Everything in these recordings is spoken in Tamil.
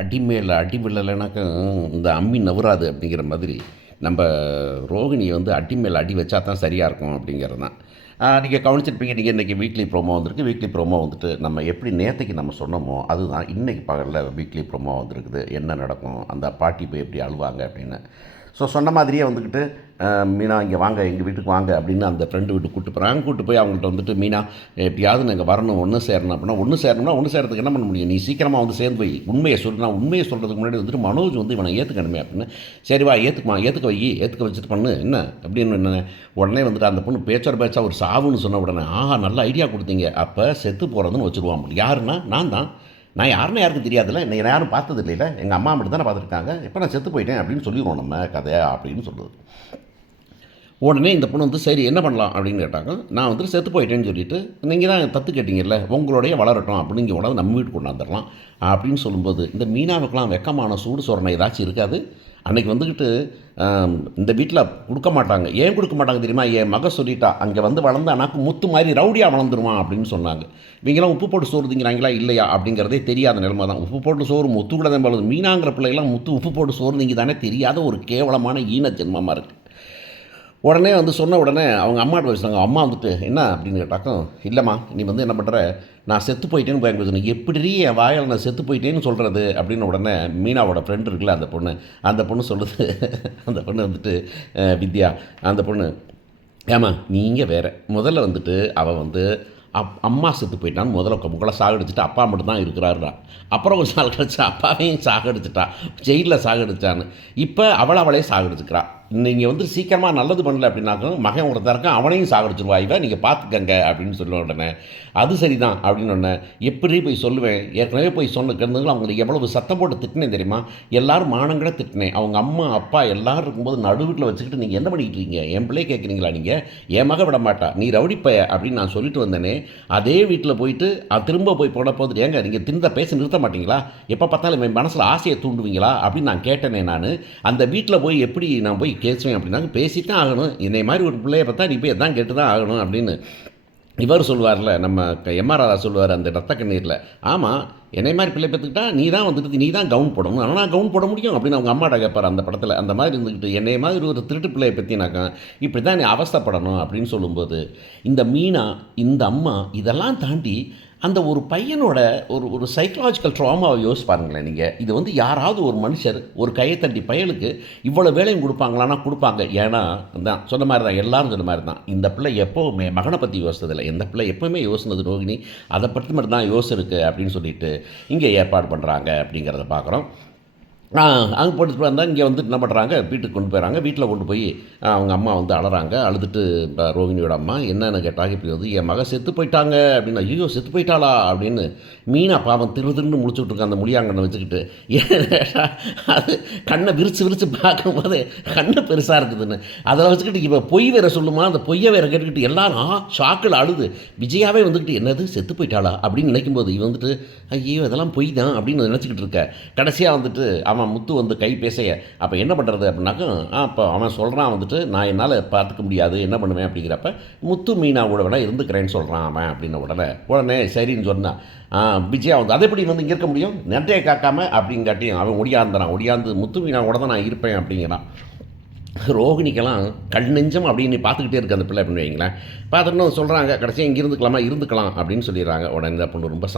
அடி மேல அடி விழலைனாக்கா இந்த அம்மி நவுறாது அப்படிங்கிற மாதிரி நம்ம ரோகிணியை வந்து அடி மேல் அடி வச்சா தான் சரியாக இருக்கும் அப்படிங்கிறது தான். நீங்கள் கவனிச்சிருப்பீங்க. நீங்கள் இன்றைக்கி வீக்லி ப்ரோமோ வந்திருக்கு. வீக்லி ப்ரோமோ வந்துட்டு நம்ம எப்படி நேற்றுக்கு நம்ம சொன்னோமோ அதுதான் இன்றைக்கி பகலில் வீக்லி ப்ரோமோ வந்திருக்குது. என்ன நடக்கும், அந்த பாட்டி போய் எப்படி அழுவாங்க அப்படின்னு. ஸோ சொன்ன மாதிரியே வந்துக்கிட்டு மீனா இங்கே வாங்க, எங்கள் வீட்டுக்கு வாங்க அப்படின்னு அந்த ஃப்ரெண்டு வீட்டுக்கு கூப்பிட்டு போகிறாங்க. கூப்பிட்டு போய் அவங்கள்ட்ட வந்துட்டு, மீனா எப்படியாவது நாங்கள் வரணும், ஒன்று சேரணும் அப்படின்னா, ஒன்று சேரணும்னா ஒன்று சேரத்துக்கு என்ன பண்ண முடியும், நீ சீக்கிரமாக வந்து சேர்ந்து போய் உண்மையை சொல்லு. நான் உண்மையை சொல்கிறதுக்கு முன்னாடி வந்துட்டு மனோஜ் வந்து இவனை ஏற்றுக்கணுமே அப்படின்னு. சரிவா ஏற்றுக்குமா, ஏற்றுக்க வச்சுட்டு பண்ணு என்ன அப்படின்னு. என்ன உடனே வந்துட்டு அந்த பொண்ணு பேச்சா ஒரு சாவுன்னு சொன்ன உடனே, ஆஹா நல்ல ஐடியா கொடுத்தீங்க, அப்போ செத்து போகிறதுன்னு வச்சுருவான். யாருன்னா நான் யாருன்னு யாருக்கும் தெரியாதுல்ல, என்னை யாரும் பார்த்தது இல்லைல்ல, எங்கள் அம்மா மட்டும் தானே பார்த்துருக்காங்க, இப்போ நான் செத்து போயிட்டேன் அப்படின்னு சொல்லிடுவோம் நம்ம கதை அப்படின்னு சொல்லுது. உடனே இந்த பொண்ணு வந்து சரி என்ன பண்ணலாம் அப்படின்னு கேட்டாங்க. நான் வந்துட்டு செத்து போயிட்டேன்னு சொல்லிவிட்டு, நீங்கள் தான் தத்து கேட்டீங்கல்ல, உங்களுடைய வளரட்டும் அப்படிங்க உடனே நம்ம வீட்டு கொண்டாந்துடலாம் அப்படின்னு சொல்லும்போது, இந்த மீனாவுக்கெலாம் வெக்கமான சூடு சொரணை ஏதாச்சும் இருக்காது. அன்றைக்கி வந்துக்கிட்டு இந்த வீட்டில் கொடுக்க மாட்டாங்க. ஏன் கொடுக்க மாட்டாங்க தெரியுமா, என் மக சொல்லிட்டா அங்கே வந்து வளர்ந்தானாக்கு முத்து மாதிரி ரவுடியாக வளர்ந்துருவான் அப்படின்னு சொன்னாங்க. இவங்கெல்லாம் உப்பு போட்டு சோறு திங்கிறாங்களா இல்லையா அப்படிங்கிறதே தெரியாத நிலைமை தான். உப்பு போட்டு சோறு முத்து கூட தான் பழுது. மீனாங்கிற பிள்ளைகளாம் முத்து உப்பு போட்டு சோறு திங்கி தானே தெரியாத ஒரு கேவலமான ஈன ஜென்மமாக இருக்குது. உடனே வந்து சொன்ன உடனே அவங்க அம்மாட்ட பேசுகிறாங்க. அம்மா வந்துட்டு என்ன அப்படின்னு கேட்டாக்கும், இல்லைம்மா நீ வந்து என்ன பண்ணுற, நான் செத்து போயிட்டேன்னு போய் சொன்னேன், எப்படி என் வாயில் நான் செத்து போயிட்டேன்னு சொல்கிறது அப்படின்னு. உடனே மீனாவோட ஃப்ரெண்டு இருக்குல்ல அந்த பொண்ணு சொல்லுது. அந்த பொண்ணு வந்துட்டு வித்யா, அந்த பொண்ணு, ஏம்மா நீங்கள் வேறு, முதல்ல வந்துட்டு அவள் வந்து அம்மா செத்து போயிட்டான்னு முதல்ல சாகடிச்சிட்டு அப்பா மட்டும்தான் இருக்கிறாருடா. அப்புறம் ஒரு நாள் கழிச்சு அப்பாவையும் சாகடிச்சிட்டா, ஜெயிலில் சாகடிச்சான்னு. இப்போ அவளே சாகடிச்சுக்கிறா. நீங்கள் வந்து சீக்கிரமாக நல்லது பண்ணல அப்படின்னாக்கும் மகன் ஒருத்தர் இருக்கான், அவனையும் சாகடிச்சிருவா இவ, நீங்கள் பார்த்துக்கங்க அப்படின்னு சொல்ல உடனே, அது சரிதான் அப்படின்னு உடனே, எப்படி போய் சொல்லுவேன், ஏற்கனவே போய் சொன்னதுக்கு அவங்களுக்கு எவ்வளவு சத்தம் போட்டு திட்டினேன் தெரியுமா, எல்லோரும் மானங்கட திட்டினேன். அவங்க அம்மா அப்பா எல்லோரும் இருக்கும்போது நடுவீட்டில் வச்சுக்கிட்டு நீங்கள் என்ன பண்ணிக்கிட்டு இருக்கீங்க, என் பிள்ளையை கேட்குறீங்களா, நீங்கள் என் மக விட மாட்டா, நீ ரவுடிப்பைய அப்படின்னு நான் சொல்லிட்டு வந்தேனே, அதே வீட்டில் போயிட்டு திரும்ப போய் போட போது, ஏங்க நீங்கள் திரும்ப பேச நிறுத்த மாட்டீங்களா, எப்போ பார்த்தாலும் என் மனசில் ஆசையை தூண்டுவீங்களா அப்படின்னு நான் கேட்டேனே. நான் அந்த வீட்டில் போய் எப்படி நான் போய் பேசுவேன் அப்படின்னாங்க, பேசித்தான் ஆகணும், என்னை மாதிரி ஒரு பிள்ளையை பார்த்தா நீ போய் எதான் கேட்டு தான் ஆகணும் அப்படின்னு இவர் சொல்லுவார்ல, நம்ம எம்ஆர் ராதா சொல்லுவார் அந்த ரத்த கண்ணீரில். ஆமாம், என்னை மாதிரி பிள்ளை பார்த்துக்கிட்டா நீ தான் வந்துட்டு நீ தான் கவுன் போடணும், ஆனால் நான் கவுன் போட முடியும் அப்படின்னு அவங்க அம்மாட்ட கேட்பார் அந்த படத்தில். அந்த மாதிரி இருந்துக்கிட்டு என்னை மாதிரி ஒரு திருட்டு பிள்ளையை பற்றினாக்கா இப்படி தான் நீ அவஸ்தைப்படணும் அப்படின்னு சொல்லும்போது, இந்த மீனா இந்த அம்மா இதெல்லாம் தாண்டி அந்த ஒரு பையனோட ஒரு சைக்கலாஜிக்கல் ட்ராமாவை யோசிச்சு பாருங்களேன் நீங்கள். இது வந்து யாராவது ஒரு மனுஷர் ஒரு கையை தட்டி பயலுக்கு இவ்வளோ வேலையும் கொடுப்பாங்களான்னா கொடுப்பாங்க. ஏன்னா தான் சொன்ன மாதிரி தான், எல்லாரும் சொன்ன மாதிரி தான், இந்த பிள்ளை எப்போவுமே மகனை பற்றி யோசித்ததில்லை, எந்த பிள்ளை எப்போவுமே யோசினது ரோகிணி அதை பற்றி மட்டும் தான் யோசிருக்கு அப்படின்னு சொல்லிட்டு இங்கே ஏற்பாடு பண்ணுறாங்க அப்படிங்கிறத பார்க்குறோம். அங்கே போட்டு வந்தால் இங்கே வந்துட்டு என்ன பண்ணுறாங்க, வீட்டுக்கு கொண்டு போயிடறாங்க. வீட்டில் கொண்டு போய் அவங்க அம்மா வந்து அழறாங்க. அழுதுட்டு ரோகிணியோட அம்மா என்னென்னு கேட்டாங்க, இப்படி வந்து என் மக செத்து போயிட்டாங்க அப்படின்னு. ஐயோ செத்து போயிட்டாளா அப்படின்னு மீனா பாவம் திருன்னு முடிச்சுட்ருக்க அந்த முடியாங்கண்ணை வச்சுக்கிட்டு, அது கண்ணை விரித்து பார்க்கும்போது கண்ணை பெருசாக இருக்குதுன்னு அதை வச்சுக்கிட்டு இப்போ பொய் வேற சொல்லுமா, அந்த பொய்யை வேற கேட்டுக்கிட்டு எல்லாரும் ஷாக்கில் அழுது. விஜயாவே வந்துக்கிட்டு என்னது செத்து போயிட்டாளா அப்படின்னு நினைக்கும்போது இவன் வந்துட்டு ஐயோ அதெல்லாம் பொய் தான் அப்படின்னு நினச்சிக்கிட்டு இருக்க. கடைசியாக வந்துட்டு அவன் முத்து வந்து கை பேசைய அப்போ என்ன பண்ணுறது அப்படின்னாக்கா, அப்போ அவன் சொல்கிறான் வந்துட்டு நான் என்னால் பார்த்துக்க முடியாது என்ன பண்ணுவேன் அப்படிங்கிறப்ப, முத்து மீனாவோட விட இருந்துக்கிறேன்னு சொல்கிறான் அவன் அப்படின்னு. உடனே சரின்னு சொன்னான். விஜயா வந்து அதை எப்படி வந்து இங்கே இருக்க முடியும், நெட்டையை காக்காமல் அப்படிங்காட்டியும் அவன் ஒடியாந்து முத்து மீனாவோட தான் நான் இருப்பேன் அப்படிங்கிறான். ரோகிணிக்கெல்லாம் கண் நெஞ்சம் அப்படின்னு பார்த்துக்கிட்டே இருக்குது அந்த பிள்ளை அப்படின்னு வைங்களேன். பார்த்துட்டு சொல்கிறாங்க கடைசியாக இங்கே இருந்துக்கலாம் அப்படின்னு சொல்லிடுறாங்க. உடனே இந்த பொண்ணு ரொம்ப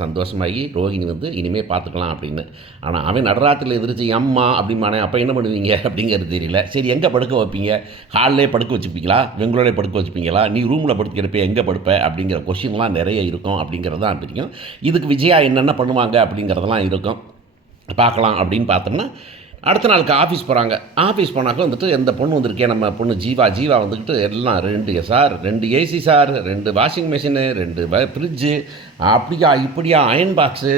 சந்தோஷமாகி ரோகிணி வந்து இனிமேல் பார்த்துக்கலாம் அப்படின்னு. ஆனால் அவன் நடராத்திரியில் எதிர்த்து அம்மா அப்படிமானே அப்போ என்ன பண்ணுவீங்க அப்படிங்கிறது தெரியல. சரி எங்கே படுக்க வைப்பீங்க, ஹாலிலே படுக்க வச்சுப்பீங்களா, பெங்களூரே படுக்க வச்சுப்பீங்களா, நீ ரூமில் படுத்து கிடப்பே எங்கே படுப்ப அப்படிங்கிற கொஷின்லாம் நிறைய இருக்கும் அப்படிங்கிறது தான் தெரியும். இதுக்கு விஜயா என்னென்ன பண்ணுவாங்க அப்படிங்கிறதெல்லாம் இருக்கும், பார்க்கலாம் அப்படின்னு பார்த்தோம்னா. அடுத்த நாளுக்கு ஆஃபீஸ் போகிறாங்க. ஆஃபீஸ் போனாக்க வந்துட்டு எந்த பொண்ணு வந்திருக்கேன், நம்ம பொண்ணு ஜீவா வந்துக்கிட்டு எல்லாம் 2 AC sir, 2 washing machine, 2 fridge, அப்படியா இப்படியா iron box,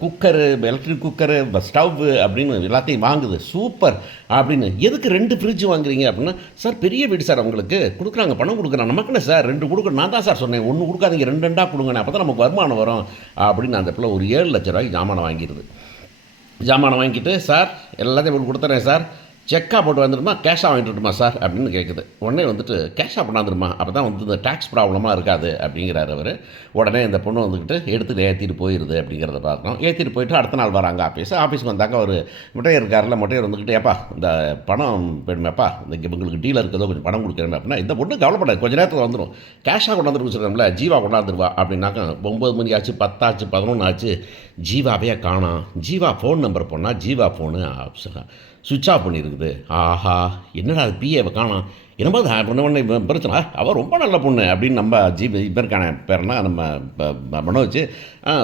cooker, electric cooker, stove அப்படின்னு எல்லாத்தையும் வாங்குது. சூப்பர் அப்படின்னு. எதுக்கு 2 ஃப்ரிட்ஜ் வாங்குறீங்க அப்படின்னா, சார் பெரிய வீடு சார் அவங்களுக்கு கொடுக்குறாங்க, பணம் கொடுக்குறாங்க, நமக்குன்னு சார் 2 கொடுக்குறேன், நான் தான் சார் சொன்னேன் 1 கொடுக்காதீங்க 2 கொடுங்கண்ணே, அப்போ தான் நமக்கு வருமானம் வரும் அப்படின்னு. அந்த பிள்ளை ஒரு 7 லட்ச ரூபாய்க்கு ஜாமானை வாங்கிடுது. ஜாமானை வாங்கிட்டு சார் எல்லாத்தையும் உங்களுக்கு கொடுத்துறேன் சார், செக்காக போட்டு வந்துடுமா கேஷாக வாங்கிட்டு வரட்டுமா சார் அப்படின்னு கேட்குது. உடனே வந்துட்டு கேஷாக கொண்டாந்துருமா அப்போ தான் வந்து இந்த டேக்ஸ் ப்ராப்ளமாக இருக்காது அப்படிங்கிறாரு அவர். உடனே இந்த பொண்ணு வந்துக்கிட்டு எடுத்துகிட்டு ஏற்றிட்டு போயிடுது அப்படிங்கிறத பார்க்குறோம். ஏற்றிட்டு போயிட்டு அடுத்த நாள் வராங்க ஆஃபீஸுக்கு வந்தாக்க ஒரு முட்டையர் இருக்காரில் முட்டையர் வந்துக்கிட்டு ஏப்பா இந்த பணம் வேணுமேப்பா இந்த உங்களுக்கு டீலருக்கு ஏதோ கொஞ்சம் பணம் கொடுக்குறேன் அப்படின்னா இந்த பொண்ணு கவலைப்படாது கொஞ்சம் நேரத்தில் வந்துடும் கேஷாக கொண்டாந்து வச்சுருக்கோம்ல ஜீவா கொண்டாந்துருவா அப்படின்னாக்கா 9 மணி ஆச்சு 10 ஆச்சு 11 ஆச்சு ஜீவாவே காணோம். ஜீவா ஃபோன் நம்பர் போனால் ஜீவா ஃபோனு சுவிட்ச் ஆஃப் பண்ணியிருக்குது. ஆஹா என்னடா அது பிஏவை காணோம் என்னமோ ஒன்று பிரச்சனை அவள் ரொம்ப நல்ல பொண்ணு அப்படின்னு நம்ம பேருக்கான பேர்னா நம்ம மனோஜ்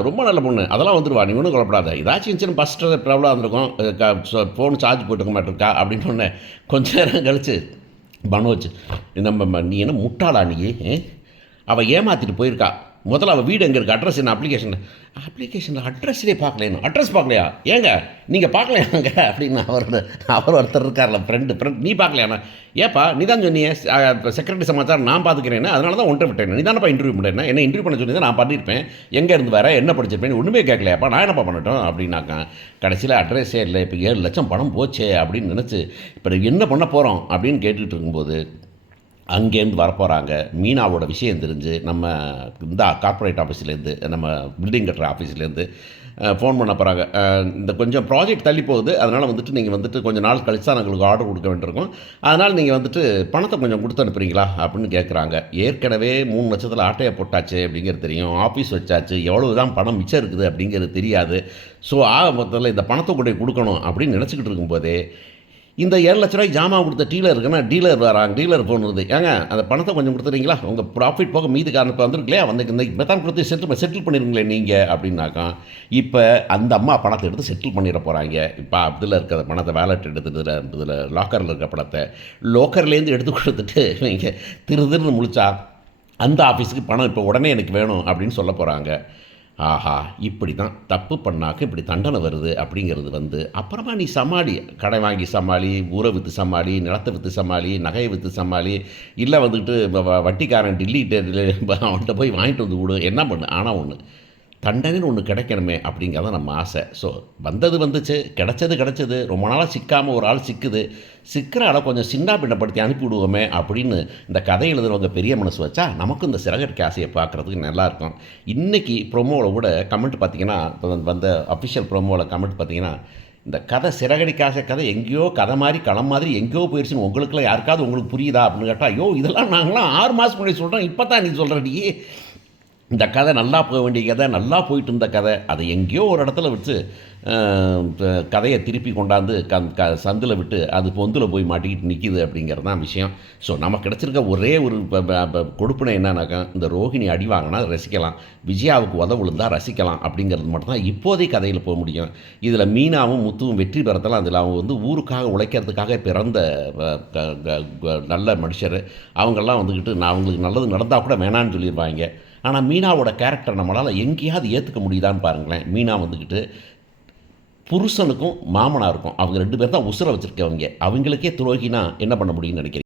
ரொம்ப நல்ல பொண்ணு அதெல்லாம் வந்துடுவா நீ ஒன்றும் கொல்லப்படாத ஏதாச்சும் சின்ன ஃபஸ்ட்டு ப்ராப்ளம் வந்திருக்கும் ஃபோன் சார்ஜ் போட்டுக்க மாட்டிருக்கா அப்படின்னு சொன்னேன். கொஞ்ச நேரம் கழிச்சு மனோஜ் நீ என்ன முட்டாளா நீ அவள் ஏமாற்றிட்டு போயிருக்கா. முதல்ல அவள் வீடு எங்கே இருக்குது அட்ரஸ் என்ன அப்ளிகேஷனில் அட்ரஸ்லேயே பார்க்கலையா அட்ரஸ் பார்க்கலையா ஏங்க நீங்கள் பார்க்கலையாங்க அப்படின்னு அவர் ஒருத்தர் இருக்கார்ல ஃப்ரெண்ட் நீ பார்க்கலையாண்ணா ஏப்பா நீ தான் சொன்னியே செக்ரட்டரி சமாச்சாரம் நான் பார்த்துக்கிறேன்னு அதனால தான் ஒன்றை விட்டேன் நீ தானப்பா இன்டர்வியூ பண்ணேன் என்ன இன்டர்வியூ பண்ண சொல்லி தான் நான் பண்ணியிருப்பேன் எங்கே இருந்து வேறு என்ன படிச்சிருப்பேன் ஒன்றுமே கேட்கலையாப்பா நான் என்னப்பா பண்ணட்டும் அப்படின்னாக்கா கடைசியில் அட்ரஸே இல்லை இப்போ 7 லட்சம் பணம் போச்சே அப்படின்னு நினச்சி இப்போ என்ன பண்ண போகிறோம் அப்படின்னு கேட்டுக்கிட்டு இருக்கும்போது அங்கேருந்து வரப்போகிறாங்க. மீனாவோட விஷயம் தெரிஞ்சு நம்ம இந்த கார்ப்பரேட் ஆஃபீஸ்லேருந்து நம்ம பில்டிங் கட்டுற ஆஃபீஸ்லேருந்து ஃபோன் பண்ண போகிறாங்க. இந்த கொஞ்சம் ப்ராஜெக்ட் தள்ளி போகுது அதனால் வந்துட்டு நீங்கள் வந்துட்டு கொஞ்சம் நாள் கழிச்சு தான் எங்களுக்கு ஆர்டர் கொடுக்க வேண்டியிருக்கும் அதனால் நீங்கள் வந்துட்டு பணத்தை கொஞ்சம் கொடுத்து அனுப்புறீங்களா அப்படின்னு கேட்குறாங்க. ஏற்கனவே 3 லட்சத்தில் ஆட்டையை போட்டாச்சு அப்படிங்கிறது தெரியும் ஆஃபீஸ் வச்சாச்சு எவ்வளவு தான் பணம் மிச்சம் இருக்குது அப்படிங்கிறது தெரியாது. ஸோ மொத்தத்தில் இந்த பணத்தை கூட கொடுக்கணும் அப்படின்னு நினச்சிக்கிட்டு இருக்கும்போதே இந்த 7 லட்ச ரூபாய்க்கு ஜாமான் கொடுத்த டீலர் இருக்குன்னா டீலர் வராங்க டீலர் ஃபோன் வருது ஏங்க அந்த பணத்தை கொஞ்சம் கொடுத்துறீங்களா உங்கள் ப்ராஃபிட் போக மீதி காரணம் வந்துருக்கலையா வந்து இந்த இப்போ தான் கொடுத்து செட்டில் பண்ணிடுங்களே நீங்கள் அப்படின்னாக்கா இப்போ அந்த அம்மா பணத்தை எடுத்து செட்டில் பண்ணிட போகிறாங்க. இப்போ இதில் இருக்கிற பணத்தை வேலட் எடுத்துட்டு இதில் லாக்கரில் இருக்கிற பணத்தை லோக்கர்லேருந்து எடுத்து கொடுத்துட்டு நீங்கள் திருன்னு முழிச்சா அந்த ஆஃபீஸுக்கு பணம் இப்போ உடனே எனக்கு வேணும் அப்படின்னு சொல்ல போகிறாங்க. ஆஹா இப்படி தான் தப்பு பண்ணாக்க இப்படி தண்டனை வருது அப்படிங்கிறது வந்து அப்புறமா நீ சமாளி கடை வாங்கி சமாளி ஊரை விற்று சமாளி நிலத்தை விற்று சமாளி நகையை விற்று சமாளி இல்லை வந்துக்கிட்டு வட்டிக்காரன் டெல்லிட்டு அவன்கிட்ட போய் வாங்கிட்டு வந்து விடு என்ன பண்ணு ஆனால் ஒன்று தண்டனைன்னு ஒன்று கிடைக்கணுமே அப்படிங்கிறத நம்ம ஆசை. ஸோ வந்துச்சு கிடச்சது ரொம்ப நாளாக சிக்காமல் ஒரு ஆள் சிக்கிற ஆளை கொஞ்சம் சின்ன பின்னப்படுத்தி அனுப்பிவிடுவோமே அப்படின்னு இந்த கதை எழுதுறவங்க பெரிய மனசு வச்சா நமக்கும் இந்த சிறகடிக்க ஆசையை பார்க்குறதுக்கு நல்லாயிருக்கும். இன்றைக்கி ப்ரொமோவில் கூட கமெண்ட் பார்த்திங்கன்னா இப்போ வந்த அஃபிஷியல் ப்ரொமோவில் கமெண்ட் பார்த்திங்கன்னா இந்த கதை சிறகடிக்காச கதை எங்கேயோ கதை மாதிரி களம் மாதிரி எங்கேயோ போயிடுச்சுன்னு உங்களுக்குலாம் யாருக்காவது உங்களுக்கு புரியுதா அப்படின்னு கேட்டால் ஐயோ இதெல்லாம் நாங்களாம் 6 மாதம் முன்னாடி சொல்கிறோம் இப்போ தான் நீ சொல்கிற நீ இந்த கதை நல்லா போக வேண்டிய கதை நல்லா போயிட்டு இருந்த கதை அதை எங்கேயோ ஒரு இடத்துல வச்சு கதையை திருப்பி கொண்டாந்து சந்தில் விட்டு அது பொந்தில் போய் மாட்டிக்கிட்டு நிற்கிது அப்படிங்கிறது தான் விஷயம். ஸோ நமக்கு கிடச்சிருக்க ஒரே ஒரு கொடுப்பினை என்னன்னாக்கா இந்த ரோஹிணி அடி வாங்கினா ரசிக்கலாம் விஜயாவுக்கு விழுந்தால் ரசிக்கலாம் அப்படிங்கிறது மட்டும்தான் இப்போதைய கதையில் போக முடியும். இதில் மீனாவும் முத்துவும் வெற்றி பெறத்தெல்லாம் அதில் அவங்க வந்து ஊருக்காக உழைக்கிறதுக்காக பிறந்த நல்ல மனுஷர் அவங்கெல்லாம் வந்துக்கிட்டு நான் அவங்களுக்கு நல்லது நடந்தால் கூட வேணான்னு சொல்லியிருப்பாங்க. ஆனால் மீனாவோட கேரக்டர் நம்மளால் எங்கேயாவது ஏற்றுக்க முடியுதான்னு பாருங்களேன். மீனா வந்துக்கிட்டு புருஷனுக்கும் மாமனாருக்கும் அவங்க 2 பேர் தான் உசுரை வச்சுருக்கவங்க அவங்களுக்கே துரோகினா என்ன பண்ண முடியும்னு நினைக்கிறேன்.